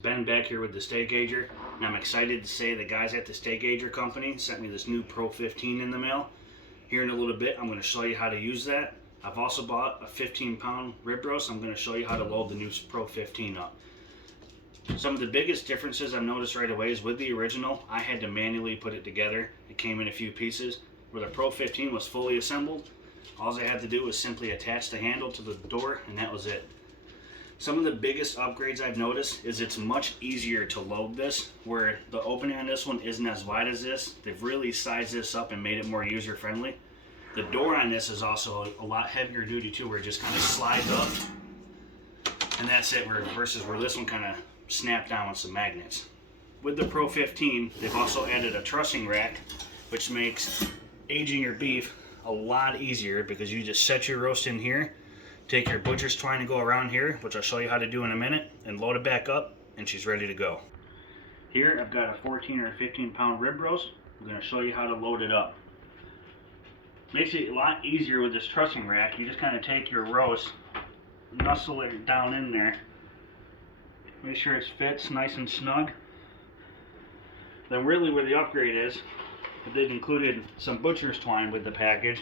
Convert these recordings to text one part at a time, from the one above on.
Ben back here with the SteakAger, and I'm excited to say the guys at the SteakAger company sent me this new Pro 15 in the mail. Here in a little bit, I'm going to show you how to use that. I've also bought a 15-pound rib roast. I'm going to show you how to load the new Pro 15 up. Some of the biggest differences I've noticed right away is with the original, I had to manually put it together. It came in a few pieces. Where the Pro 15 was fully assembled, all I had to do was simply attach the handle to the door, and that was it. Some of the biggest upgrades I've noticed is it's much easier to load this, where the opening on this one isn't as wide as this. They've really sized this up and made it more user friendly. The door on this is also a lot heavier duty too, where it just kind of slides up, and that's it, versus where this one kind of snapped down with some magnets. With the Pro 15, they've also added a trussing rack, which makes aging your beef a lot easier, because you just set your roast in here, take your butcher's twine and go around here, which I'll show you how to do in a minute, and load it back up, and she's ready to go. Here I've got a 14 or 15 pound rib roast. I'm going to show you how to load it up. Makes it a lot easier with this trussing rack. You just kind of take your roast, nuzzle it down in there, make sure it fits nice and snug. Then really where the upgrade is, they've included some butcher's twine with the package.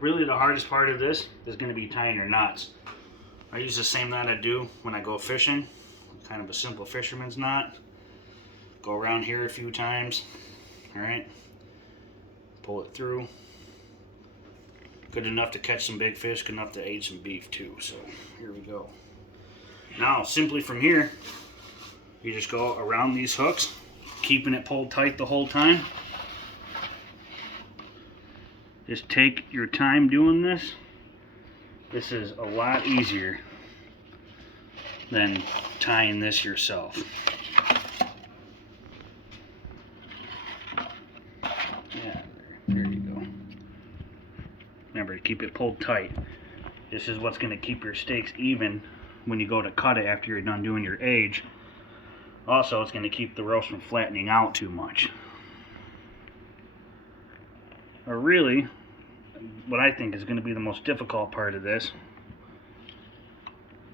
Really the hardest part of this is going to be tying your knots. I use the same knot I do when I go fishing, kind of a simple fisherman's knot. Go around here a few times, alright, pull it through. Good enough to catch some big fish, good enough to age some beef too, so here we go. Now simply from here, you just go around these hooks, keeping it pulled tight the whole time. Just take your time doing this. This is a lot easier than tying this yourself. Yeah, there you go. Remember to keep it pulled tight. This is what's going to keep your steaks even when you go to cut it after you're done doing your age. Also, it's going to keep the roast from flattening out too much. Or really, what I think is going to be the most difficult part of this,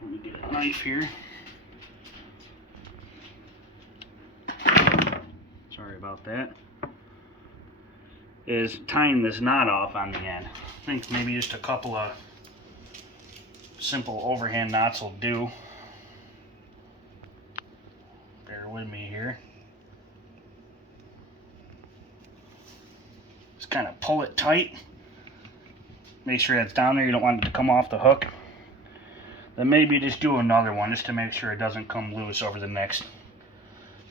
let me get a knife here. Sorry about that. Is tying this knot off on the end. I think maybe just a couple of simple overhand knots will do. Bear with me here. Just kind of pull it tight. Make sure it's down there. You don't want it to come off the hook. Then maybe just do another one just to make sure it doesn't come loose over the next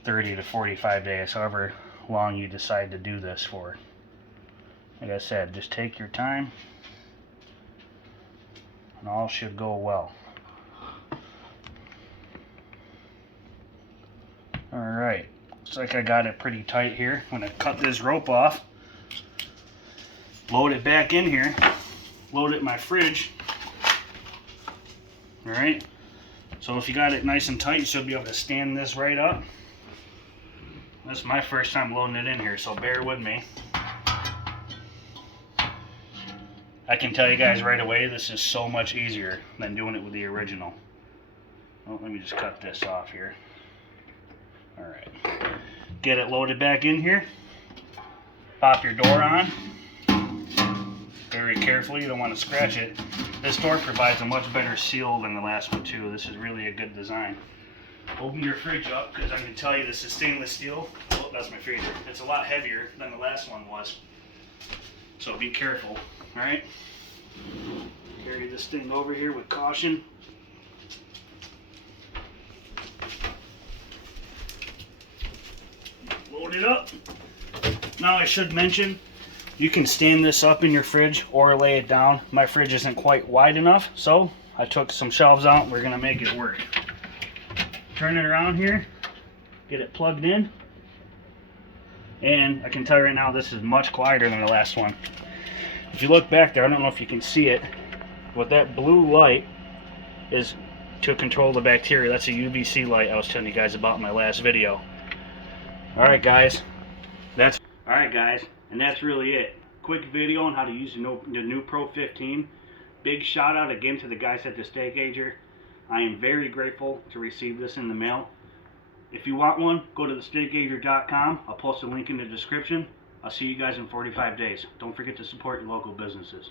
30 to 45 days, however long you decide to do this for. Like I said, just take your time and all should go well. Alright, looks like I got it pretty tight here. I'm going to cut this rope off, load it back in here, load it in my fridge. Alright, so if you got it nice and tight, you should be able to stand this right up. This is my first time loading it in here, so bear with me. I can tell you guys right away, this is so much easier than doing it with the original. Well, let me just cut this off here. Alright, get it loaded back in here. Pop your door on. Very carefully, you don't want to scratch it. This door provides a much better seal than the last one too. This is really a good design. Open your fridge up, because I can tell you this is stainless steel. Oh, that's my freezer. It's a lot heavier than the last one was. So be careful, alright? Carry this thing over here with caution. Load it up. Now I should mention, you can stand this up in your fridge or lay it down. My fridge isn't quite wide enough, so I took some shelves out and we're going to make it work. Turn it around here, get it plugged in, and I can tell you right now this is much quieter than the last one. If you look back there, I don't know if you can see it, but that blue light is to control the bacteria. That's a UVC light I was telling you guys about in my last video. Alright guys, and that's really it. Quick video on how to use the new Pro 15. Big shout out again to the guys at the SteakAger. I am very grateful to receive this in the mail. If you want one, go to thesteakager.com. I'll post a link in the description. I'll see you guys in 45 days. Don't forget to support your local businesses.